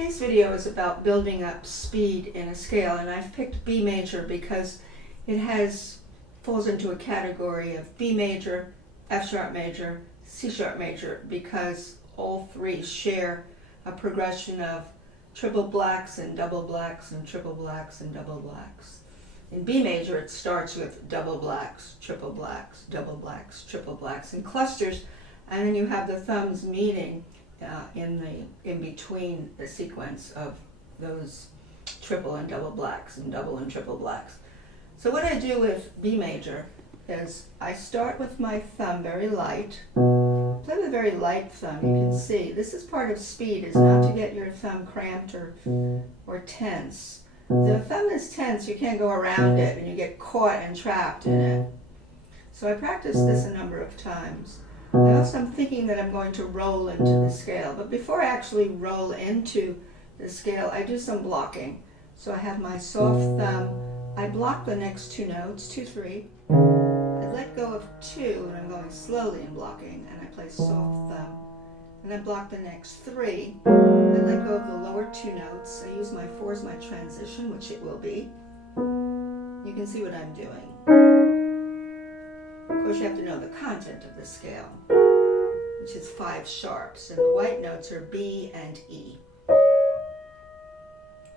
Today's video is about building up speed in a scale, and I've picked B major because it falls into a category of B major, F sharp major, C sharp major, because all three share a progression of triple blacks and double blacks and triple blacks and double blacks. In B major, it starts with double blacks, triple blacks, double blacks, triple blacks, and clusters, and then you have the thumbs meeting in between the sequence of those triple and double blacks and double and triple blacks. So what I do with B major is I start with my thumb very light. Play with a very light thumb. You can see this is part of speed, is not to get your thumb cramped or tense. The thumb is tense, you can't go around it and you get caught and trapped in it. So I practice this a number of times. I also am thinking that I'm going to roll into the scale, but before I actually roll into the scale, I do some blocking. So I have my soft thumb, I block the next two notes, 2, 3. I let go of 2, and I'm going slowly in blocking, and I play soft thumb. And I block the next 3. I let go of the lower 2 notes. I use my 4 as my transition, which it will be. You can see what I'm doing. Of course, you have to know the content of the scale, which is 5 sharps, and the white notes are B and E.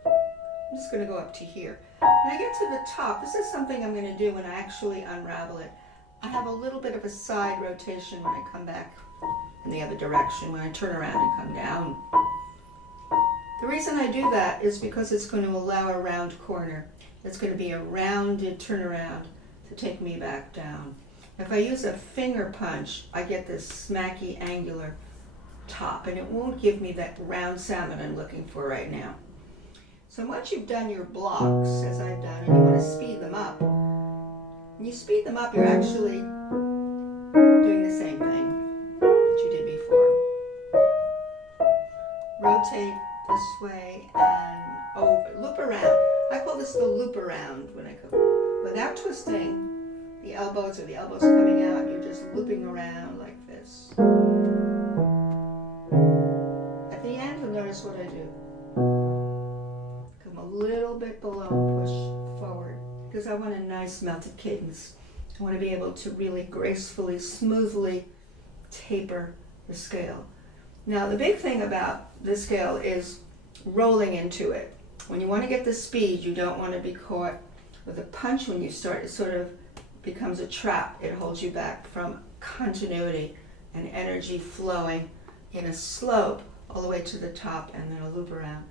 I'm just going to go up to here. When I get to the top, this is something I'm going to do when I actually unravel it. I have a little bit of a side rotation when I come back in the other direction, when I turn around and come down. The reason I do that is because it's going to allow a round corner. It's going to be a rounded turnaround to take me back down. If I use a finger punch, I get this smacky angular top, and it won't give me that round sound that I'm looking for right now. So once you've done your blocks, as I've done, and you want to speed them up, when you speed them up, you're actually doing the same thing that you did before. Rotate this way and over, loop around. I call this the loop around when I go, without twisting the elbows or the elbows coming out, you're just looping around like this. At the end, you'll notice what I do. Come a little bit below and push forward, because I want a nice melted cadence. I want to be able to really gracefully, smoothly taper the scale. Now, the big thing about the scale is rolling into it. When you want to get the speed, you don't want to be caught with a punch when you start. It sort of becomes a trap. It holds you back from continuity and energy flowing in a slope all the way to the top and then a loop around.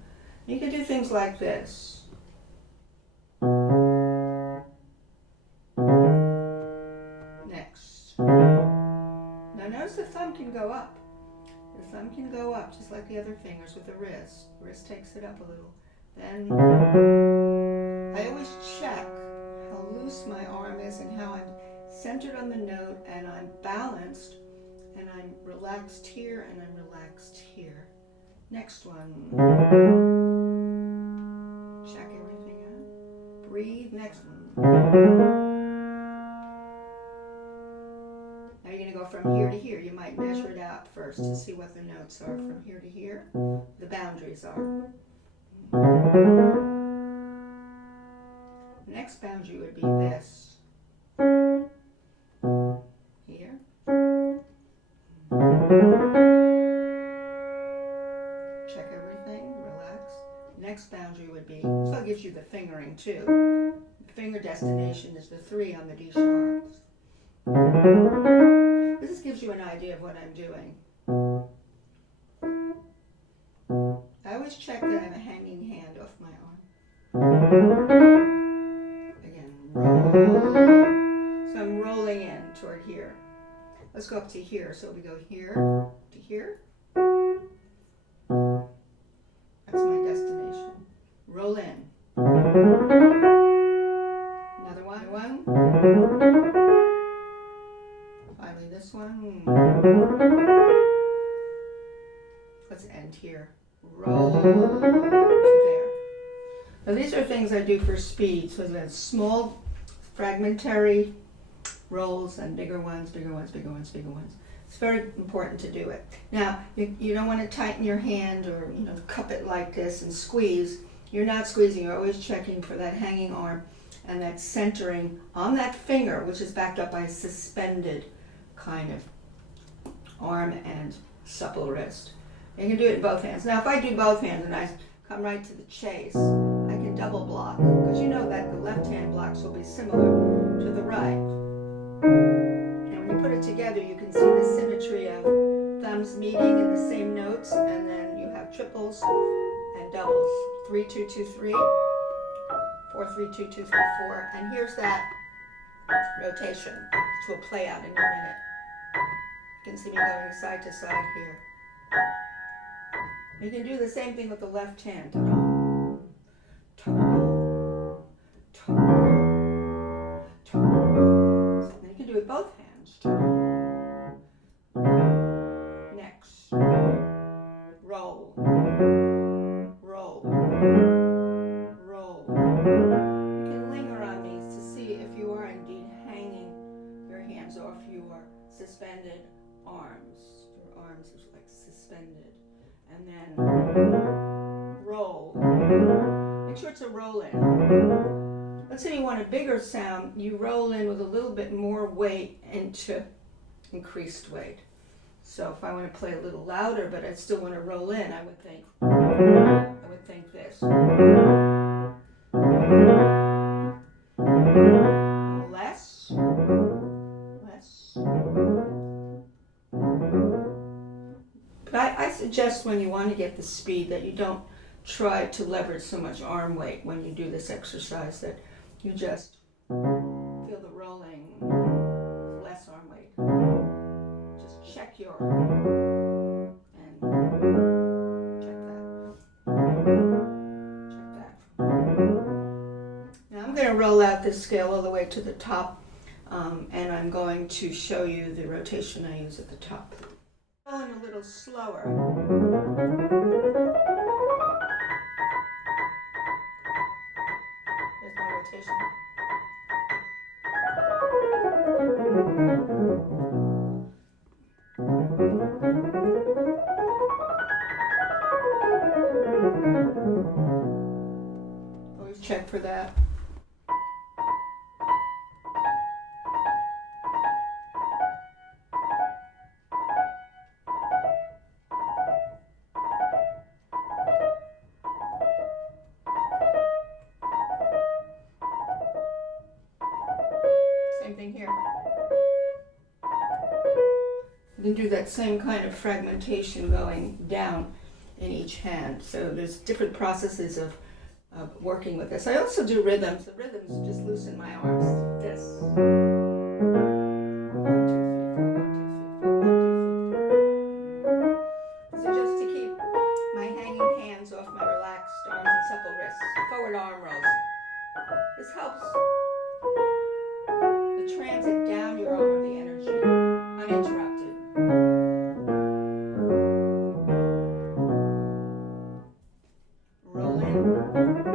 You can do things like this. Next. Now notice the thumb can go up. The thumb can go up just like the other fingers with the wrist. The wrist takes it up a little. Then I always check how loose my arm is and how I'm centered on the note and I'm balanced and I'm relaxed here and I'm relaxed here. Next one. Check everything out. Breathe. Next one. Now you're going to go from here to here. You might measure it out first to see what the notes are from here to here. The boundaries are. The next boundary would be this. Here. Check everything, relax. Next boundary would be, so it gives you the fingering too. The finger destination is the 3 on the D sharps. This gives you an idea of what I'm doing. I always check that I have a hanging hand off my arm. Again, roll. So I'm rolling in toward here. Let's go up to here. So we go here to here. That's my destination. Roll in. Another one. Finally this one. Let's end here. Roll to there. Now these are things I do for speed. So there's small fragmentary rolls and bigger ones, bigger ones, bigger ones, bigger ones. It's very important to do it. Now, you don't want to tighten your hand or cup it like this and squeeze. You're not squeezing, you're always checking for that hanging arm and that centering on that finger, which is backed up by a suspended kind of arm and supple wrist. You can do it in both hands. Now, if I do both hands and I come right to the chase, I can double block, because you know that the left hand blocks will be similar to the right. And when you put it together, you can see the symmetry of thumbs meeting in the same notes, and then you have triples and doubles. 3, 2, 2, 3, 4, 3, 2, 2, 3, 4, and here's that rotation, which will play out in a minute. You can see me going side to side here. You can do the same thing with the left hand. So you can do it both hands. Next. Roll. Roll. Roll. You can linger on these to see if you are indeed hanging your hands or if you are suspended arms. Your arms are like suspended. And then roll. Make sure it's a roll in. Let's say you want a bigger sound, you roll in with a little bit more weight into increased weight. So if I want to play a little louder, but I still want to roll in, I would think this. Less. But I suggest when you want to get the speed that you don't try to leverage so much arm weight when you do this exercise, that you just feel the rolling with less arm weight. Just check your and check that. Now I'm going to roll out this scale all the way to the top, and I'm going to show you the rotation I use at the top. Rolling a little slower. There's my rotation. Always check for that. Same thing here. You can do that same kind of fragmentation going down in each hand. So there's different processes of working with this. I also do rhythms. The rhythms just loosen my arms. This. 1, 2, 3, 4, 1, 2, 3, 4, 1, 2, 3, 4. So just to keep my hanging hands off my relaxed arms and supple wrists. Forward arm rolls. This helps the transit down your arm of the energy, uninterrupted. Roll in.